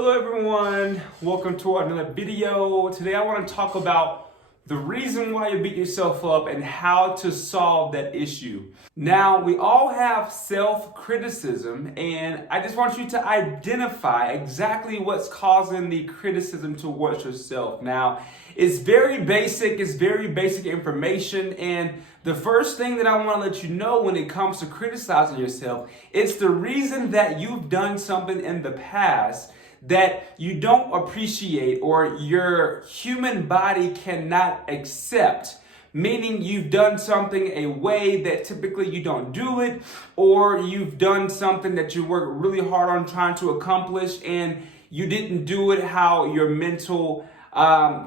Hello everyone, welcome to another video. Today I want to talk about the reason why you beat yourself up and how to solve that issue. Now, we all have self-criticism, and I just want you to identify exactly what's causing the criticism towards yourself. Now, it's very basic information, and the first thing that I want to let you know when it comes to criticizing yourself, it's the reason that you've done something in the past that you don't appreciate or your human body cannot accept, meaning you've done something a way that typically you don't do it, or you've done something that you work really hard on trying to accomplish and you didn't do it how your mental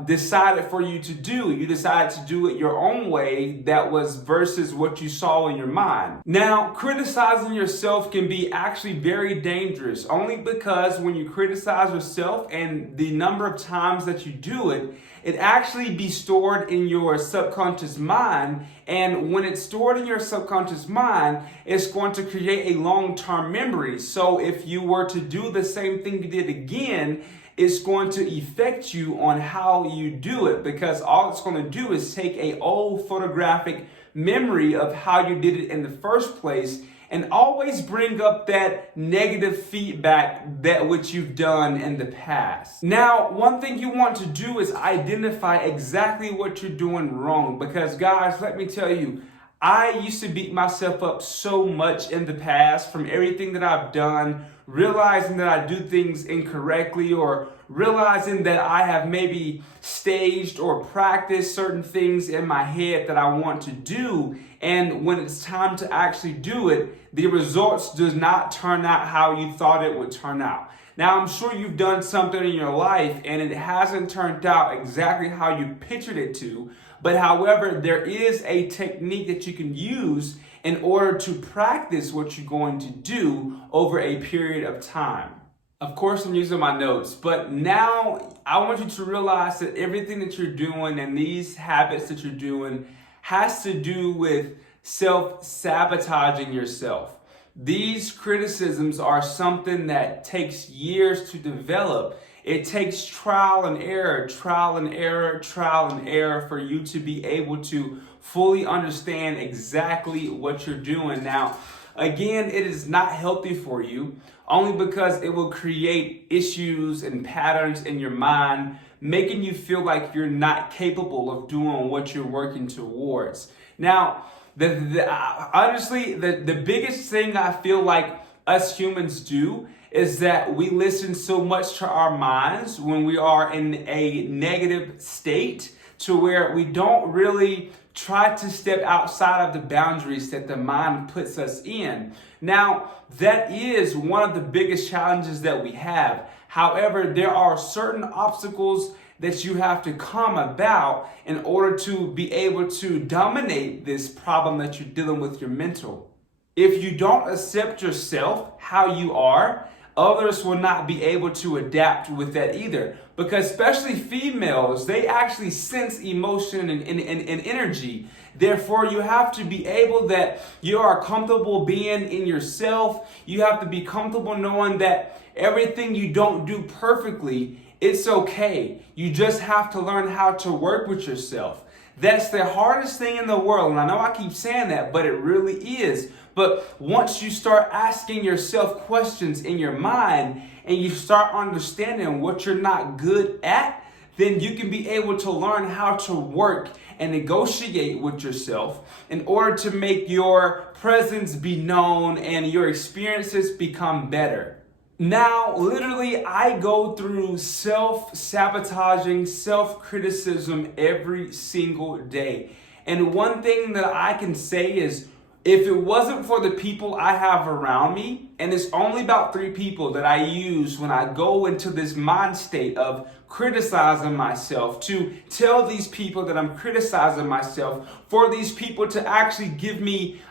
decided for you to do. You decided to do it your own way that was versus what you saw in your mind. Now, criticizing yourself can be actually very dangerous, only because when you criticize yourself and the number of times that you do it, it actually be stored in your subconscious mind. And when it's stored in your subconscious mind, it's going to create a long-term memory. So if you were to do the same thing you did again, it's going to affect you on how you do it, because all it's going to do is take a old photographic memory of how you did it in the first place and always bring up that negative feedback that which you've done in the past. Now, one thing you want to do is identify exactly what you're doing wrong, because guys, let me tell you, I used to beat myself up so much in the past from everything that I've done, realizing that I do things incorrectly, or realizing that I have maybe staged or practiced certain things in my head that I want to do. And when it's time to actually do it, the results does not turn out how you thought it would turn out. Now, I'm sure you've done something in your life and it hasn't turned out exactly how you pictured it to. But however, there is a technique that you can use in order to practice what you're going to do over a period of time. Of course, I'm using my notes, but now I want you to realize that everything that you're doing and these habits that you're doing has to do with self-sabotaging yourself. These criticisms are something that takes years to develop. It takes trial and error for you to be able to fully understand exactly what you're doing. Now, again, it is not healthy for you, only because it will create issues and patterns in your mind, making you feel like you're not capable of doing what you're working towards. Now, honestly, the biggest thing I feel like us humans do is that we listen so much to our minds when we are in a negative state, to where we don't really try to step outside of the boundaries that the mind puts us in. Now, that is one of the biggest challenges that we have. However, there are certain obstacles that you have to come about in order to be able to dominate this problem that you're dealing with your mental. If you don't accept yourself how you are, others will not be able to adapt with that either. Because especially females, they actually sense emotion and energy. Therefore, you have to be able that you are comfortable being in yourself. You have to be comfortable knowing that everything you don't do perfectly, it's okay. You just have to learn how to work with yourself. That's the hardest thing in the world. And I know I keep saying that, but it really is. But once you start asking yourself questions in your mind and you start understanding what you're not good at, then you can be able to learn how to work and negotiate with yourself in order to make your presence be known and your experiences become better. Now, literally, I go through self-sabotaging, self-criticism every single day. And one thing that I can say is, if it wasn't for the people I have around me, and it's only about 3 people that I use when I go into this mind state of criticizing myself, to tell these people that I'm criticizing myself, for these people to actually give me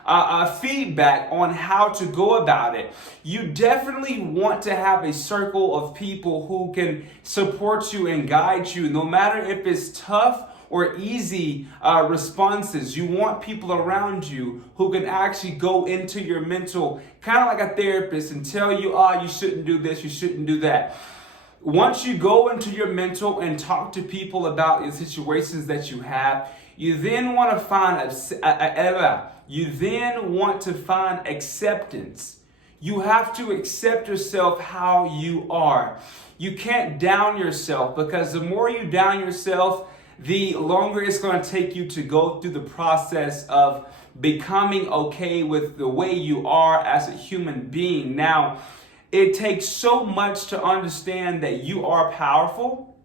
feedback on how to go about it. You definitely want to have a circle of people who can support you and guide you, no matter if it's tough or easy responses. You want people around you who can actually go into your mental, kind of like a therapist, and tell you, oh, you shouldn't do this, you shouldn't do that. Once you go into your mental and talk to people about the situations that you have, you then want to find acceptance. You have to accept yourself how you are. You can't down yourself, because the more you down yourself, the longer it's going to take you to go through the process of becoming okay with the way you are as a human being. Now, it takes so much to understand that you are powerful,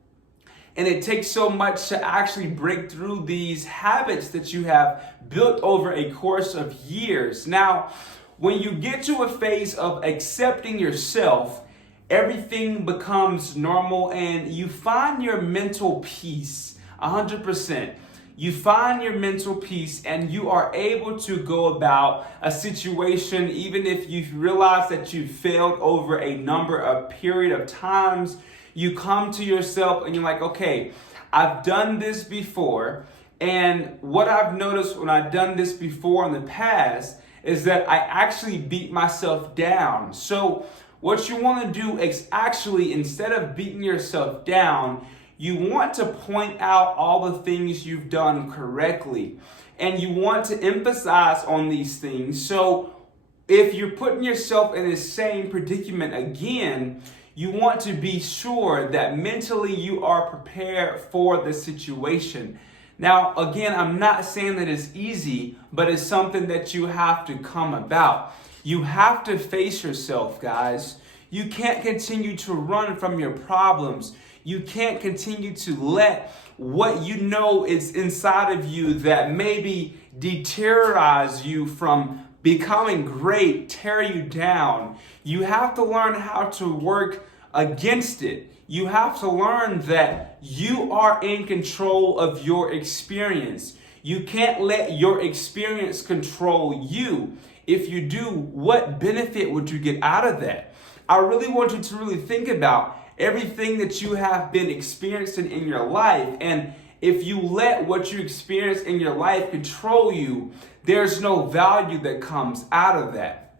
and it takes so much to actually break through these habits that you have built over a course of years. Now, when you get to a phase of accepting yourself, everything becomes normal and you find your mental peace 100%. You find your mental peace and you are able to go about a situation, even if you realize that you failed over a period of times. You come to yourself and you're like, okay, I've done this before. And what I've noticed when I've done this before in the past is that I actually beat myself down. So what you want to do is actually, instead of beating yourself down, you want to point out all the things you've done correctly. And you want to emphasize on these things. So if you're putting yourself in the same predicament again, you want to be sure that mentally you are prepared for the situation. Now, again, I'm not saying that it's easy, but it's something that you have to come about. You have to face yourself, guys. You can't continue to run from your problems. You can't continue to let what you know is inside of you that maybe deterrorize you from becoming great tear you down. You have to learn how to work against it. You have to learn that you are in control of your experience. You can't let your experience control you. If you do, what benefit would you get out of that? I really want you to really think about everything that you have been experiencing in your life. And if you let what you experience in your life control you, there's no value that comes out of that.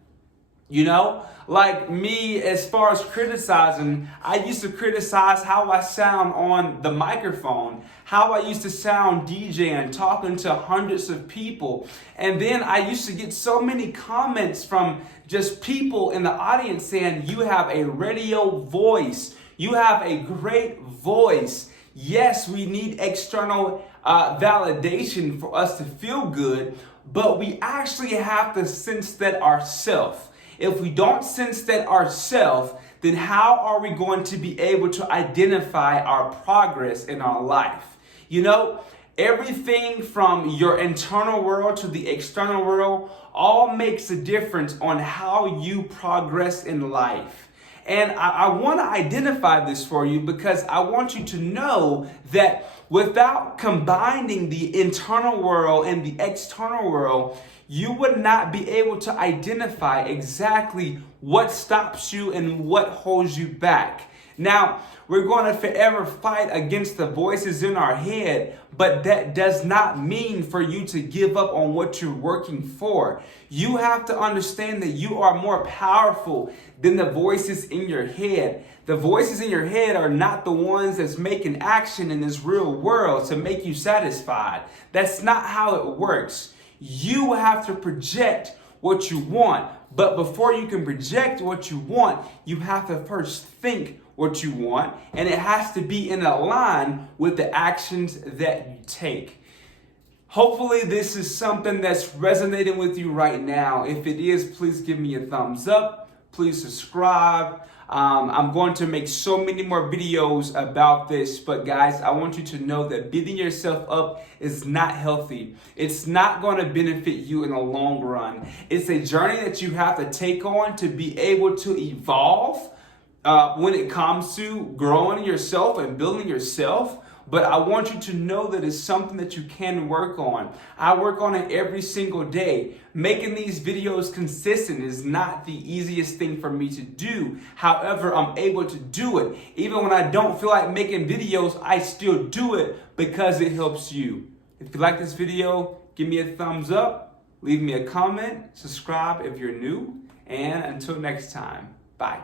You know, like me, as far as criticizing, I used to criticize how I sound on the microphone, how I used to sound DJing, talking to hundreds of people. And then I used to get so many comments from just people in the audience saying, you have a radio voice. You have a great voice. Yes, we need external validation for us to feel good, but we actually have to sense that ourselves. If we don't sense that ourselves, then how are we going to be able to identify our progress in our life? You know, everything from your internal world to the external world all makes a difference on how you progress in life. And I want to identify this for you because I want you to know that without combining the internal world and the external world, you would not be able to identify exactly what stops you and what holds you back. Now, we're going to forever fight against the voices in our head, but that does not mean for you to give up on what you're working for. You have to understand that you are more powerful than the voices in your head. The voices in your head are not the ones that's making action in this real world to make you satisfied. That's not how it works. You have to project what you want, but before you can project what you want, you have to first think what you want, and it has to be in line with the actions that you take. Hopefully this is something that's resonating with you right now. If it is, please give me a thumbs up. Please subscribe. I'm going to make so many more videos about this, but guys, I want you to know that beating yourself up is not healthy. It's not going to benefit you in the long run. It's a journey that you have to take on to be able to evolve when it comes to growing yourself and building yourself. But I want you to know that it's something that you can work on. I work on it every single day. Making these videos consistent is not the easiest thing for me to do. However, I'm able to do it. Even when I don't feel like making videos, I still do it because it helps you. If you like this video, give me a thumbs up, leave me a comment, subscribe if you're new, and until next time, bye.